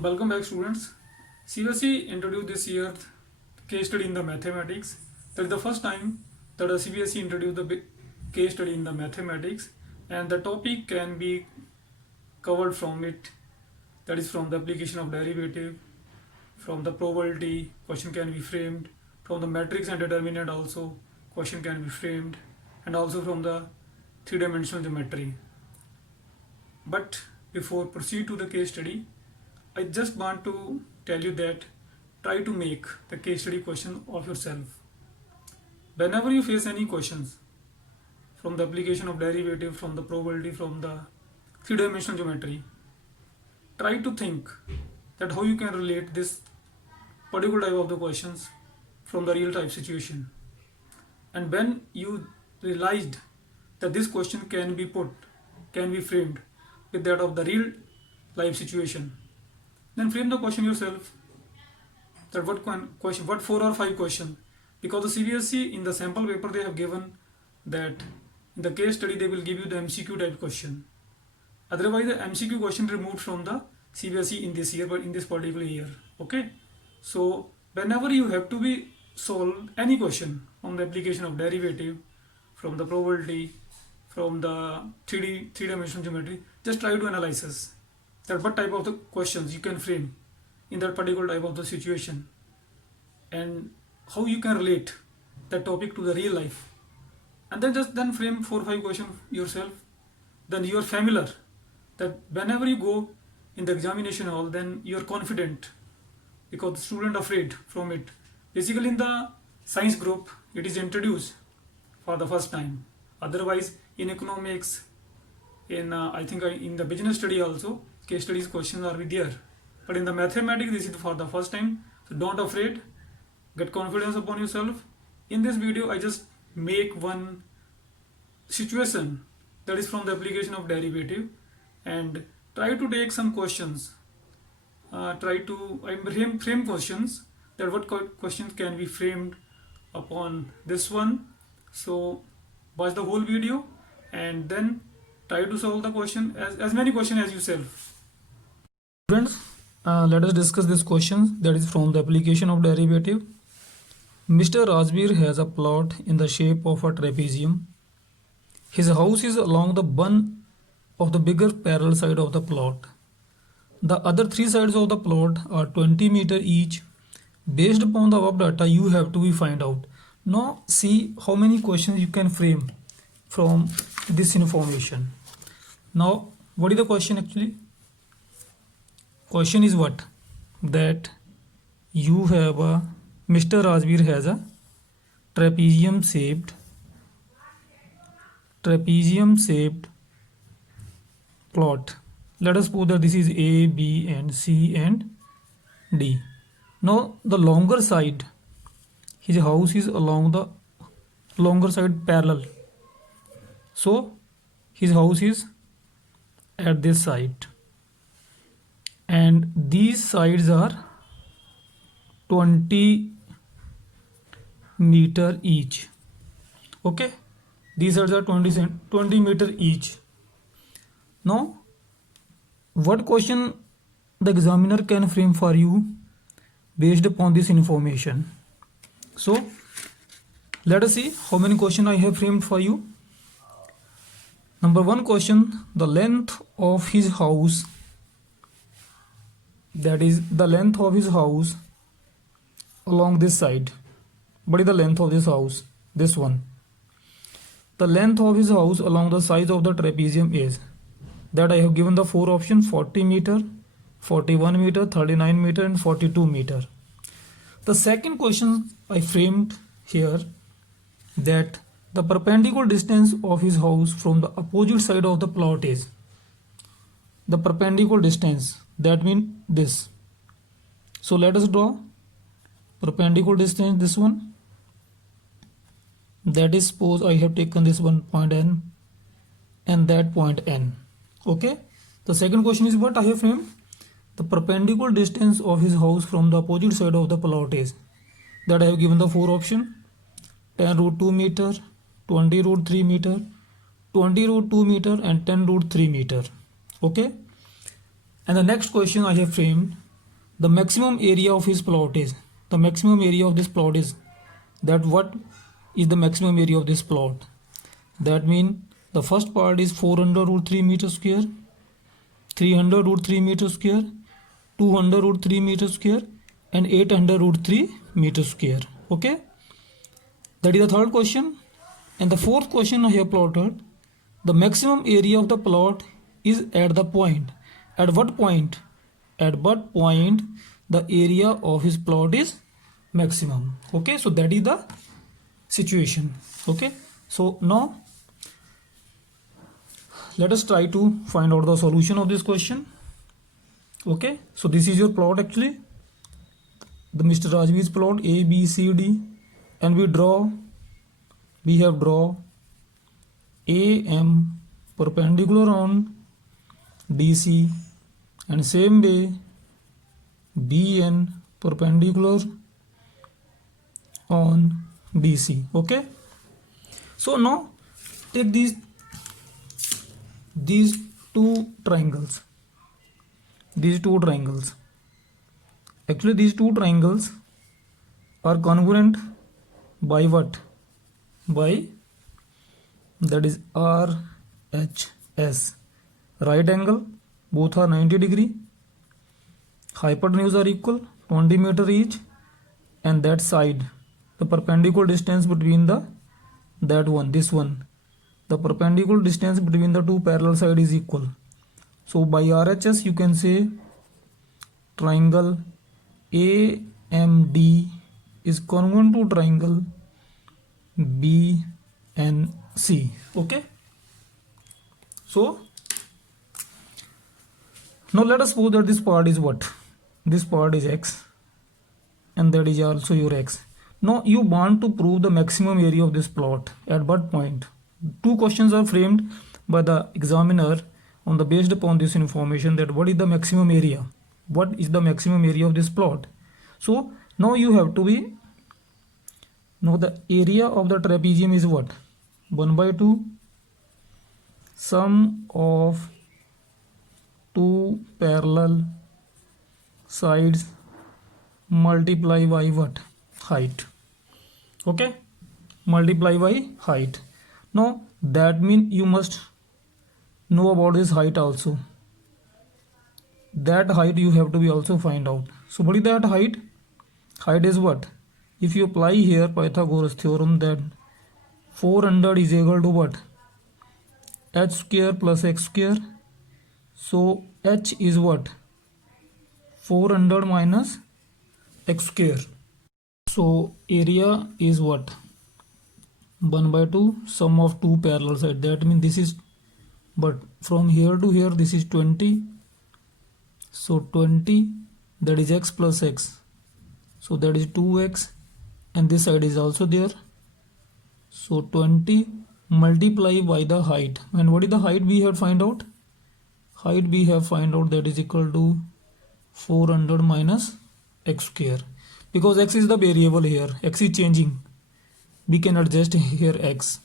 Welcome back, students. CBSE introduced this year case study in the mathematics. That is the first time that the CBSE introduced the case study in the mathematics, and the topic can be covered from it. That is from the application of derivative, from the probability, question can be framed, from the matrix and determinant also, question can be framed, and also from the three-dimensional geometry. But before proceed to the case study, I just want to tell you that try to make the case study question of yourself. Whenever you face any questions from the application of derivative, from the probability, from the three-dimensional geometry, try to think that how you can relate this particular type of the questions from the real type situation. And when you realized that this question can be framed with that of the real life situation, then frame the question yourself. That what 4 or 5 questions, because the CBSE in the sample paper they have given that in the case study they will give you the MCQ type question. Otherwise the MCQ question removed from the CBSE in this year, but in this particular year. Okay, so whenever you have to be solve any question on the application of derivative, from the probability, from the 3D geometry, just try to analyze that what type of the questions you can frame in that particular type of the situation, and how you can relate that topic to the real life, and then frame 4 or 5 questions yourself. Then you are familiar that whenever you go in the examination hall, then you are confident, because the student afraid from it. Basically in the science group it is introduced for the first time. Otherwise in economics, in I think in the business study also case studies questions are there, but in the mathematics this is for the first time. So don't afraid, get confidence upon yourself. In this video I just make one situation that is from the application of derivative, and try to take some questions, try to frame questions, that what questions can be framed upon this one. So watch the whole video and then try to solve the question, as many questions as yourself. Students, let us discuss this question that is from the application of derivative. Mr. Rajbir has a plot in the shape of a trapezium. His house is along the one of the bigger parallel side of the plot. The other 3 sides of the plot are 20 meter each. Based upon the above data, you have to be find out. Now see how many questions you can frame from this information. Now what is the question actually? Question is what? That you have a Mr. Rajbir has a trapezium shaped plot. Let us suppose that this is A, B and C and D. Now the longer side, his house is along the longer side parallel, so his house is at this side, and these sides are 20 meter each. Okay, these sides are 20 meter each. Now what question the examiner can frame for you based upon this information? So let us see how many questions I have framed for you. Number 1 question, the length of his house, that is the length of his house along this side. What is the length of this house? This one. The length of his house along the sides of the trapezium is, that I have given the 4 options: 40 meter, 41 meter, 39 meter and 42 meter. The second question I framed here, that the perpendicular distance of his house from the opposite side of the plot is, the perpendicular distance, that means this. So let us draw perpendicular distance, this one, that is, suppose I have taken this one point N and that point N. Okay, the second question is what I have framed, the perpendicular distance of his house from the opposite side of the plot is, that I have given the 4 option: 10 root 2 meter, 20 root 3 meter, 20 root 2 meter and 10 root 3 meter. Okay, And the next question I have framed, the maximum area of his plot is, the maximum area of this plot is, that what is the maximum area of this plot? That means the first part is 400 root 3 meter square, 300 root 3 meter square, 200 root 3 meter square, and 800 root 3 meter square. Okay, that is the third question. And the fourth question I have plotted, the maximum area of the plot is at the point. At what point? At what point the area of his plot is maximum. Okay, so that is the situation. Okay, so now let us try to find out the solution of this question. Okay, so this is your plot actually, the Mr. Rajveer's plot, A, B, C, D, and we have draw AM perpendicular on DC, and same way BN perpendicular on DC. Okay, so now take these two triangles. Actually these two triangles are congruent by what? By, that is RHS, right angle, both are 90 degree, hypotenuse are equal, 20 meter each, and that side, the perpendicular distance between the the perpendicular distance between the two parallel side is equal. So by RHS you can say triangle AMD is congruent to triangle BNC. Okay, so now let us suppose that this part is what? This part is X, and that is also your X. Now you want to prove the maximum area of this plot. At what point? Two questions are framed by the examiner on the based upon this information, that what is the maximum area? What is the maximum area of this plot? So now you have to be, now the area of the trapezium is what? 1/2 sum of two parallel sides multiply by what? Height. Okay, multiply by height. Now that means you must know about this height also. That height you have to be also find out. So what is that height? Height is what? If you apply here Pythagoras theorem, that 400 is equal to what? H square plus X square. So H is what? 400 minus X square. So area is what? 1/2 sum of two parallel sides. That means this is, but from here to here this is 20. So 20, that is X plus X. So that is 2X, and this side is also there. So 20 multiply by the height. And what is the height we have find out? Height we have find out that is equal to 400 minus X square. Because X is the variable here. X is changing. We can adjust here X.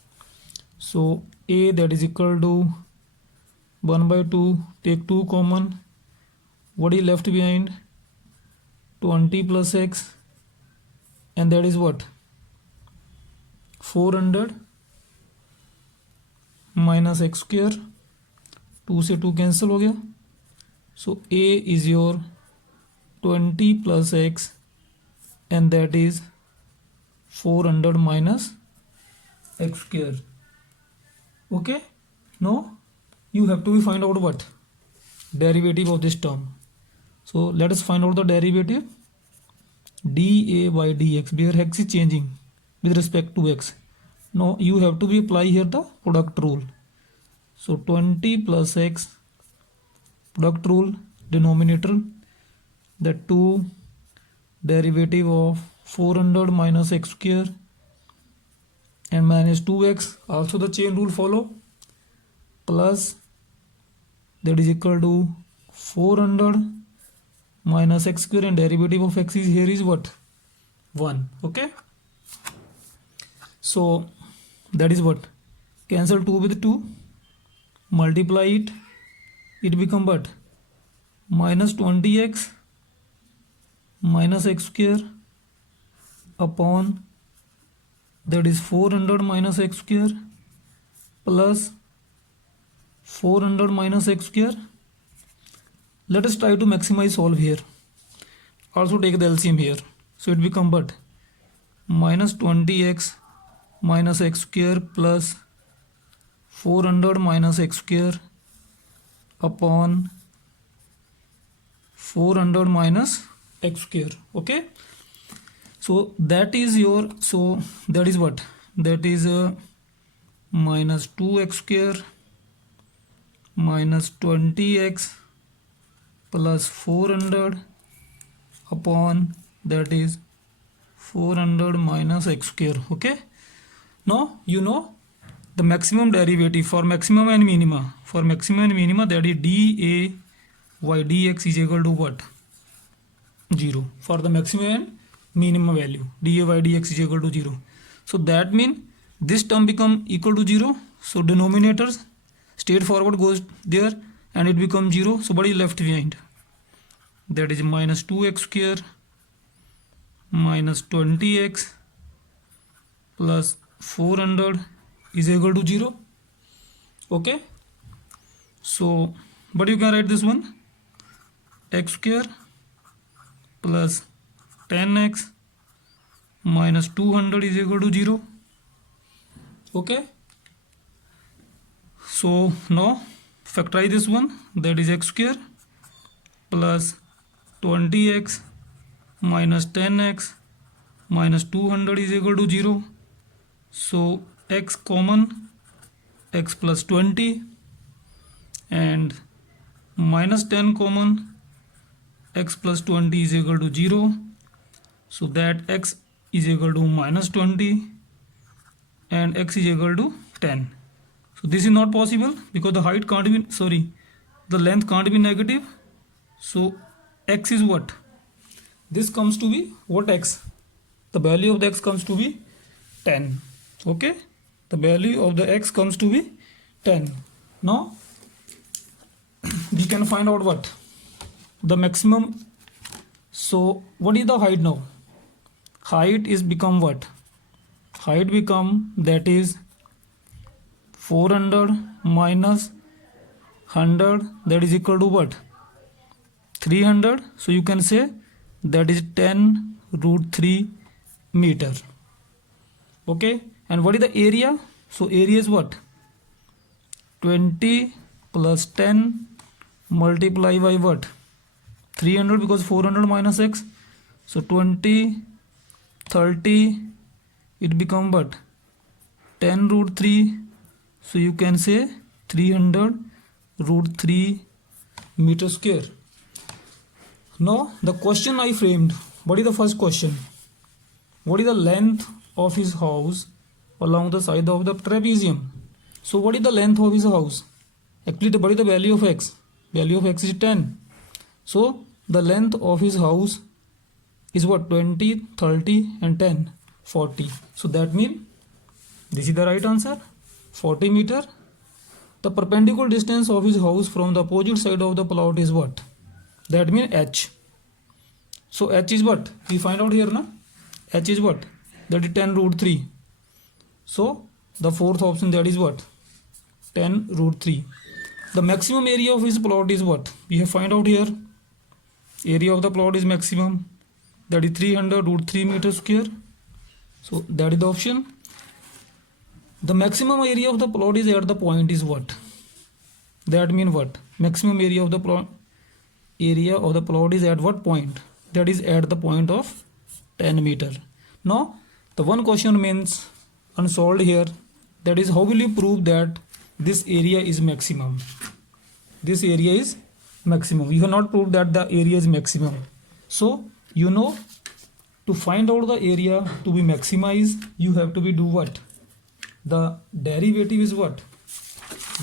So A, that is equal to 1/2. Take 2 common. What is left behind? 20 plus X, and that is what? 400 minus X square. 2 से 2 cancel हो गया. So A is your 20 plus X, and that is 400 minus X square. Okay, now you have to find out what? Derivative of this term. So let us find out the derivative. dA by dx, where x is changing with respect to x. Now you have to be apply here the product rule. So 20 plus x, product rule, denominator, that 2 derivative of 400 minus x square and minus 2x, also the chain rule follow, plus that is equal to 400 minus x square, and derivative of x is here is what? 1. Okay, so that is what? Cancel 2 with 2, multiply it, it become what? minus 20x minus x square upon that is 400 minus x square plus 400 minus x square. Let us try to maximize solve here. Also take the LCM here. So it become what? Minus 20x minus x square plus 400 minus x square upon 400 minus x square. Okay, so that is your, so that is what, that is minus 2x square minus 20x plus 400 upon that is 400 minus x square. Okay, now you know the maximum derivative for maximum and minima. For maximum and minima, that is dA by dx is equal to what? 0. For the maximum and minimum value, dA by dx is equal to 0. So that means this term become equal to 0. So denominators straightforward goes there and it becomes 0. So what is left behind? That is minus 2x square minus 20x plus 400 is equal to 0. Okay, so but you can write this one, x square plus 10x minus 200 is equal to 0. Okay, so now factorize this one, that is x square plus 20x minus 10x minus 200 is equal to 0. So x common, x plus 20 and minus 10 common, x plus 20 is equal to 0. So that x is equal to minus 20 and x is equal to 10. So this is not possible because the height can't be, sorry, the length can't be negative. So x is what? This comes to be what x? The value of the x comes to be 10. Okay, the value of the x comes to be 10. Now we can find out what? The maximum. So what is the height now? Height is become what? Height become, that is 400 minus 100, that is equal to what? 300. So you can say that is 10 root 3 meter. Okay, and what is the area? So area is what? 20 plus 10 multiply by what? 300, because 400 minus x. So 20, 30, it become what? 10 root 3. So you can say 300 root 3 meter square. Now the question I framed, what is the first question? What is the length of his house along the side of the trapezium? So what is the length of his house? Actually, what is the value of x? Value of x is 10. So the length of his house is what? 20, 30 and 10, 40. So that means this is the right answer, 40 meter. The perpendicular distance of his house from the opposite side of the plot is what? That means h. So h is what? We find out here, na? H is what? That is 10 root 3. So the fourth option, that is what? 10 root 3. The maximum area of his plot is what? We have find out here. Area of the plot is maximum. That is 300 root 3 meter square. So that is the option. The maximum area of the plot is at the point is what? That means what? Maximum area of the plot. Area of the plot is at what point? That is at the point of 10 meter. Now the one question remains unsolved here. That is, how will you prove that this area is maximum? This area is maximum. You cannot prove that the area is maximum. So you know, to find out the area to be maximized, you have to be do what? The derivative is what?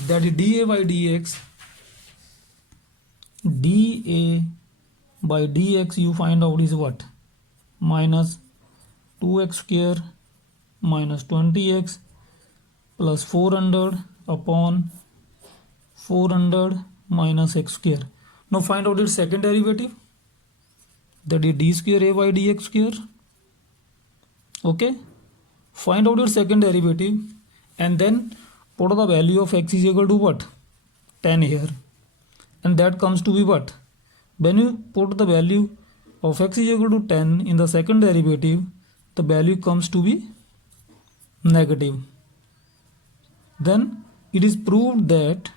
That is dA by dx. dA by dx you find out is what? Minus 2x square minus 20x plus 400 upon 400 minus x square. Now find out its second derivative, that is d square a by dx square. Okay, find out your second derivative and then put the value of x is equal to what? 10 here, and that comes to be what? When you put the value of x is equal to 10 in the second derivative, the value comes to be negative. Then it is proved that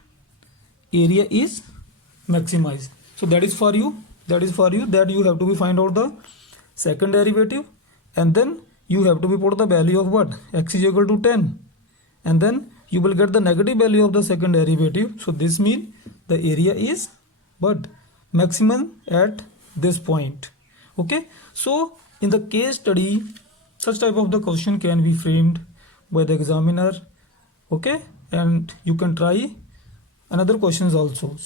area is maximized. So that is for you, that you have to be find out the second derivative, and then you have to be put the value of what? X is equal to 10, and then you will get the negative value of the second derivative. So this means the area is what? Maximum at this point. Okay, so in the case study, such type of the question can be framed by the examiner. Okay, and you can try another questions also.